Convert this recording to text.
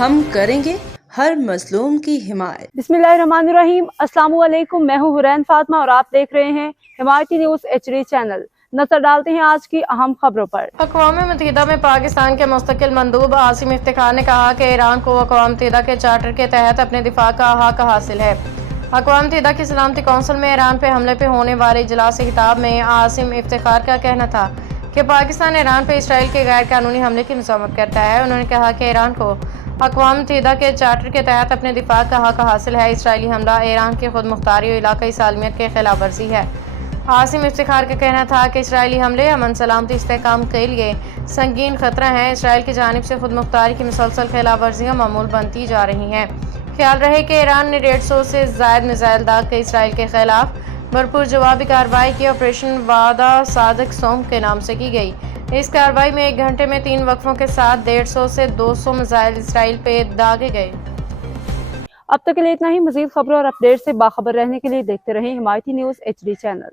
ہم کریں گے ہر مظلوم کی حمایت۔ बिस्मिल्लाहिर्रहमानिर्रहीम। अस्सलाम वालेकुम। मैं हूँ हुरैन फातिमा और आप देख रहे हैं हिमायती न्यूज़ HD चैनल। नजर डालते हैं आज की अहम खबरों पर। अक़वाम मुत्तहिदा में पाकिस्तान के मुस्तकिल मंदूब आसिम इफ्तिखार ने कहा कि ईरान को अक़वाम मुत्तहिदा के चार्टर के तहत अपने दिफा का हक हासिल है। अक़वाम मुत्तहिदा की सलामती कौंसिल में ईरान पे हमले पे होने वाले इजलास खिताब में आसिम इफ्तिखार का कहना था कि पाकिस्तान ईरान पे इसराइल के गैर कानूनी हमले की मज़म्मत करता है। उन्होंने कहा कि ईरान को अक़वाम मुत्तहिदा के चार्टर के तहत अपने दिफा का हक हासिल है। इसराइली हमला ईरान की खुद मुख्तारी और इलाकाई सालमियत के खिलाफ वर्जी है। आसिम इफ्तिखार का कहना था कि इसराइली हमले अमन सलामती इस्तेहकाम के लिए संगीन खतरा है। इसराइल की जानिब से खुद मुख्तारी की मुसलसल खिलाफ वर्जियाँ मामूल बनती जा रही हैं। ख्याल रहे कि ईरान ने 150 से ज़ायद मिसाइल दाग के इसराइल के खिलाफ भरपूर जवाबी कार्रवाई की। ऑपरेशन वादा सादिक सोम के नाम से की गई। इस कार्रवाई में 1 घंटे में 3 वक्फों के साथ 150 से 200 मिसाइल इसराइल पे दागे गए। अब तक के लिए इतना ही। मज़ीद खबरों और अपडेट से बाखबर रहने के लिए देखते रहें हिमायती न्यूज़ HD चैनल।